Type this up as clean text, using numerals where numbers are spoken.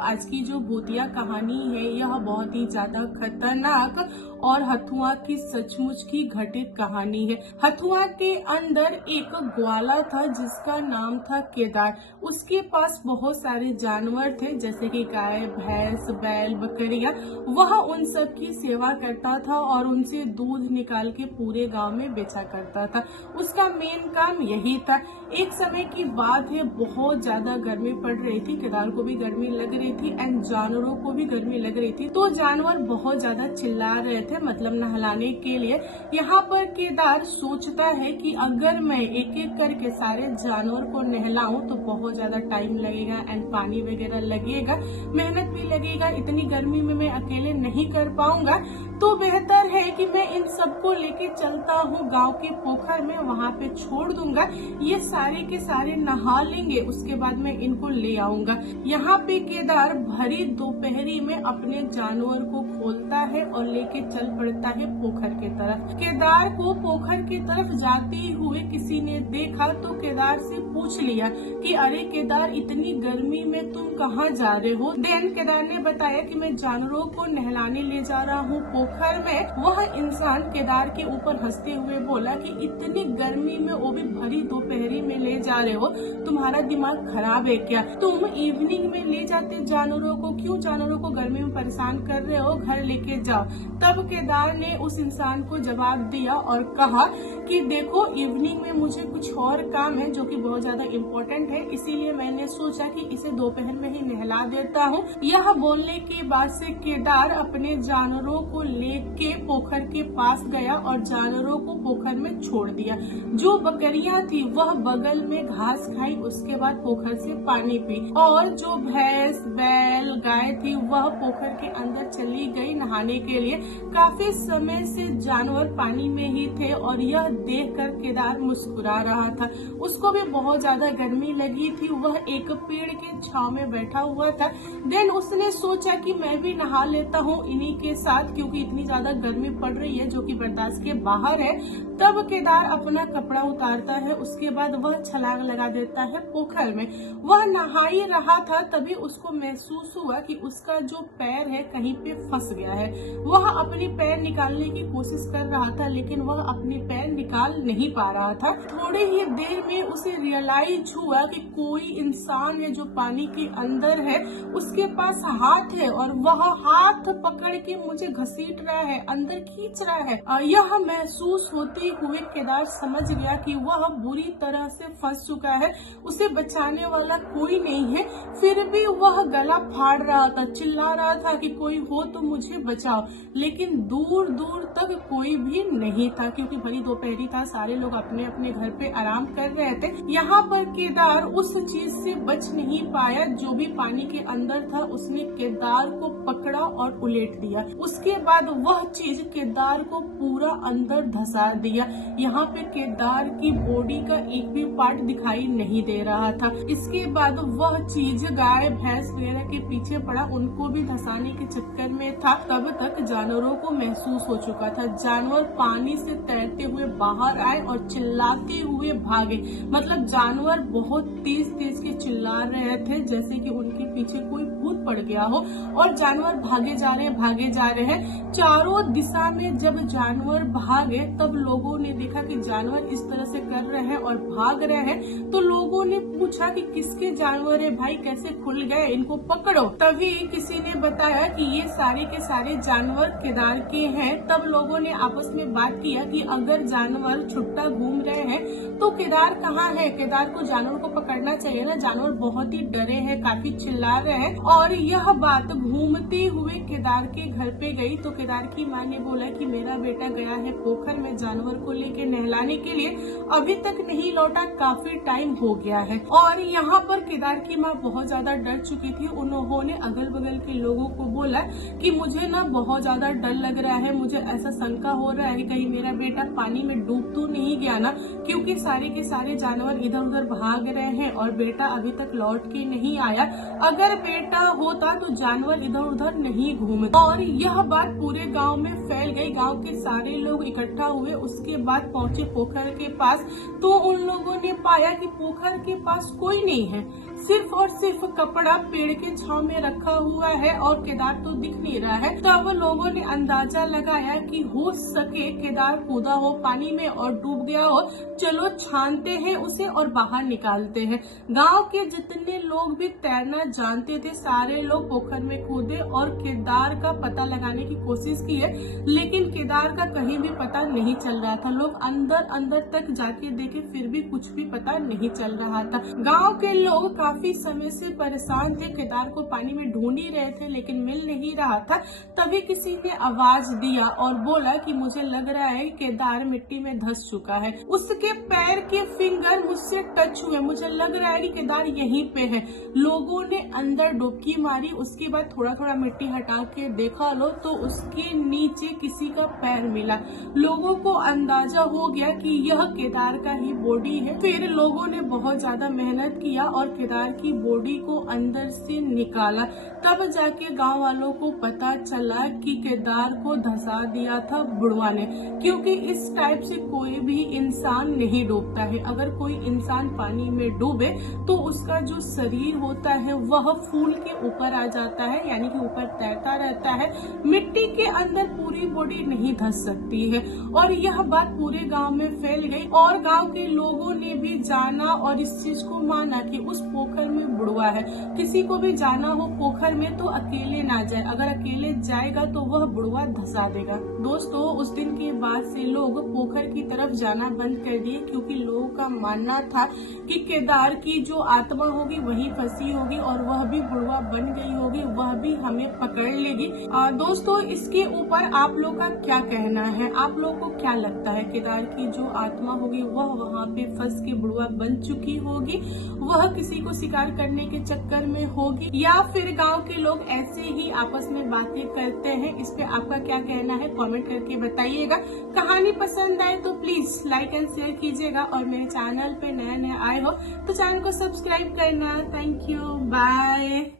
आज की जो भूतिया कहानी है यह बहुत ही ज्यादा खतरनाक और हथुआ की सचमुच की घटित कहानी है। हथुआ के अंदर एक ग्वाला था जिसका नाम था केदार। उसके पास बहुत सारे जानवर थे जैसे कि गाय, भैंस, बैल, बकरियां। वह उन सब की सेवा करता था और उनसे दूध निकाल के पूरे गांव में बेचा करता था। उसका मेन काम यही था। एक समय की बात है, बहुत ज्यादा गर्मी पड़ रही थी, केदार को भी गर्मी लग रही थी एंड जानवरों को भी गर्मी लग रही थी। तो जानवर बहुत ज्यादा चिल्ला रहे थे, मतलब नहलाने के लिए। यहाँ पर केदार सोचता है कि अगर मैं एक एक करके सारे जानवर को नहलाऊं तो बहुत ज्यादा टाइम लगेगा एंड पानी वगैरह लगेगा, मेहनत भी लगेगा। इतनी गर्मी में मैं अकेले नहीं कर पाऊंगा, तो बेहतर है कि मैं इन सबको लेके चलता हूँ गांव के पोखर में, वहाँ पे छोड़ दूंगा। ये सारे के सारे नहा लेंगे, उसके बाद मैं इनको ले आऊंगा। यहाँ पे केदार भरी दोपहरी में अपने जानवर को खोलता है और लेके चल पड़ता है पोखर की तरफ। केदार को पोखर की तरफ जाते हुए किसी ने देखा तो केदार से पूछ लिया कि अरे केदार, इतनी गर्मी में तुम कहाँ जा रहे हो? देन केदार ने बताया कि मैं जानवरों को नहलाने ले जा रहा हूँ पोखर में। वह इंसान केदार के ऊपर हंसते हुए बोला कि इतनी गर्मी में, वो भी भरी दोपहरी में ले जा रहे हो, तुम्हारा दिमाग खराब है क्या? तुम इवनिंग में ले जाते जानवरों को, क्यों जानवरों को गर्मी में परेशान कर रहे हो? घर लेके जाओ। तब केदार ने उस इंसान को जवाब दिया और कहा कि देखो, इवनिंग में मुझे कुछ और काम है जो कि बहुत ज्यादा इम्पोर्टेंट है, इसीलिए मैंने सोचा कि इसे दोपहर में ही नहला देता हूँ। यह बोलने के बाद से केदार अपने जानवरों को लेके पोखर के पास गया और जानवरों को पोखर में छोड़ दिया। जो बकरियां थी वह बगल में घास खाई, उसके बाद पोखर से पानी पी, और जो भैंस, बैल, गाय थी वह पोखर के अंदर चली गई नहाने के लिए। काफी समय से जानवर पानी में ही थे और यह देखकर केदार मुस्कुरा रहा था। उसको भी बहुत ज्यादा गर्मी लगी थी। वह एक पेड़ के छांव में बैठा हुआ था। देन उसने सोचा कि मैं भी नहा लेता हूँ इन्हीं के साथ, क्योंकि इतनी ज्यादा गर्मी पड़ रही है जो कि बर्दाश्त के बाहर है। तब केदार अपना कपड़ा उतारता है, उसके बाद वह छलांग लगा देता है पोखर में। वह नहा ही रहा था, तभी उसको महसूस हुआ कि उसका जो पैर है कहीं पे फंस गया है। वह अपने पैर निकालने की कोशिश कर रहा था, लेकिन वह अपने पैर निकाल नहीं पा रहा था। थोड़ी ही देर में उसे रियलाइज हुआ कि कोई इंसान है जो पानी के अंदर है, उसके पास हाथ है और वह हाथ पकड़ के मुझे घसीट रहा है, अंदर खींच रहा है। यह महसूस होते हुए केदार समझ गया कि वह बुरी तरह से फंस चुका है, उसे बचाने वाला कोई नहीं है। फिर भी वह गला फाड़ रहा था, चिल्ला रहा था कि कोई हो तो मुझे बचाओ, लेकिन दूर दूर तक कोई भी नहीं था, क्योंकि भरी दोपहरी था, सारे लोग अपने अपने घर पे आराम कर रहे थे। यहाँ पर केदार उस चीज से बच नहीं पाया। जो भी पानी के अंदर था उसने केदार को पकड़ा और उलेट दिया। उसके बाद वह चीज केदार को पूरा अंदर धसा दिया। यहाँ पे केदार की बॉडी का एक भी पार्ट दिखाई नहीं दे रहा था। इसके बाद वह चीज गाय, भैंस वगैरह के पीछे पड़ा, उनको भी धसाने के चक्कर में था। तब तक जानवरों को महसूस हो चुका था। जानवर पानी से तैरते हुए बाहर आए और चिल्लाते हुए भागे। मतलब जानवर बहुत तेज तेज के चिल्ला रहे थे, जैसे कि उनके पीछे कोई भूत पड़ गया हो, और जानवर भागे जा रहे हैं। चारों दिशा में जब जानवर भागे तब लोगों ने देखा कि जानवर इस तरह से कर रहे हैं और भाग रहे हैं। तो लोगों ने पूछा कि किसके जानवर है भाई, कैसे खुल गए, इनको पकड़ो। तभी किसी ने बताया कि ये सारे के सारे जानवर केदार के हैं। तब लोगों ने आपस में बात किया कि अगर जानवर छुट्टा घूम रहे हैं तो केदार कहाँ है? केदार को जानवर को पकड़ना चाहिए ना। जानवर बहुत ही डरे हैं, काफी चिल्ला रहे हैं। और यह बात घूमते हुए केदार के घर पे गई तो केदार की माँ ने बोला कि मेरा बेटा गया है पोखर में जानवर को लेके नहलाने के लिए, अभी तक नहीं लौटा, काफी टाइम हो गया है। और यहाँ पर केदार की माँ बहुत ज्यादा डर चुकी थी। उन्होंने अगल बगल के लोगों को बोला कि मुझे ना बहुत ज्यादा डर लग रहा है, मुझे ऐसा शंका हो रहा है कहीं मेरा बेटा पानी में डूब तो नहीं गया ना, क्योंकि सारे के सारे जानवर इधर उधर भाग रहे हैं और बेटा अभी तक लौट के नहीं आया। अगर बेटा होता तो जानवर इधर उधर नहीं घूमते। और यह बात पूरे गांव में फैल गई। गांव के सारे लोग इकट्ठा हुए, उसके बाद पहुंचे पोखर के पास, तो उन लोगों ने पाया कि पोखर के पास कोई नहीं है। सिर्फ और सिर्फ कपड़ा पेड़ के छांव में रखा हुआ है और केदार तो दिख नहीं रहा है। तब लोगों ने अंदाजा लगाया कि हो सके केदार कूदा हो पानी में और डूब गया हो। चलो छानते हैं उसे और बाहर निकालते हैं। गांव के जितने लोग भी तैरना जानते थे सारे लोग पोखर में कूदे और केदार का पता लगाने की कोशिश की है, लेकिन केदार का कहीं भी पता नहीं चल रहा था। लोग अंदर अंदर तक जाके देखे फिर भी कुछ भी पता नहीं चल रहा था। गांव के लोग काफी समय से परेशान थे, केदार को पानी में ढूंढ ही रहे थे लेकिन मिल नहीं रहा था। तभी किसी ने आवाज दिया और बोला कि मुझे लग रहा है केदार मिट्टी में धंस चुका है। उसके पैर के फिंगर मुझसे टच हुए, मुझे लग रहा है कि केदार यहीं पे है। लोगों ने अंदर डुबकी मारी, उसके बाद थोड़ा थोड़ा मिट्टी हटा के देखा लो तो उसके नीचे किसी का पैर मिला। लोगों को अंदाजा हो गया कि यह केदार का ही बॉडी है। फिर लोगों ने बहुत ज्यादा मेहनत किया और केदार की बॉडी को अंदर से निकाला। तब जाके गांव वालों को पता चला कि केदार को धंसा दिया था बुढ़वा ने, क्योंकि इस टाइप से कोई भी इंसान नहीं डूबता है। अगर कोई इंसान पानी में डूबे तो उसका जो शरीर होता है वह फूल के ऊपर आ जाता है, यानी कि ऊपर तैरता रहता है। मिट्टी के अंदर पूरी बॉडी नहीं धंस सकती है। और यह बात पूरे गांव में फैल गई और गांव के लोगों ने भी जाना और इस चीज को माना कि उस पोखर में बुढ़वा है। किसी को भी जाना हो पोखर में तो अकेले ना जाए, अगर अकेले जाएगा तो वह बुढ़वा धंसा देगा। दोस्तों, उस दिन के बाद से लोग पोखर की तरफ जाना बंद कर दिए, क्योंकि लोगों का मानना था कि केदार की जो आत्मा होगी वही फंसी होगी और वह भी बुढ़वा बन गई होगी, वह भी हमें पकड़ लेगी। दोस्तों, इसके ऊपर आप लोग का क्या कहना है? आप लोग को क्या लगता है केदार की जो आत्मा होगी वह वहाँ पे फंस के बुढ़वा बन चुकी होगी, वह किसी को शिकार करने के चक्कर में होगी, या फिर गांव के लोग ऐसे ही आपस में बातें करते हैं? इस पे आपका क्या कहना है कमेंट करके बताइएगा। कहानी पसंद आए तो प्लीज लाइक एंड शेयर कीजिएगा और मेरे चैनल पे नया आए हो तो चैनल को सब्सक्राइब करना। Thank you, bye.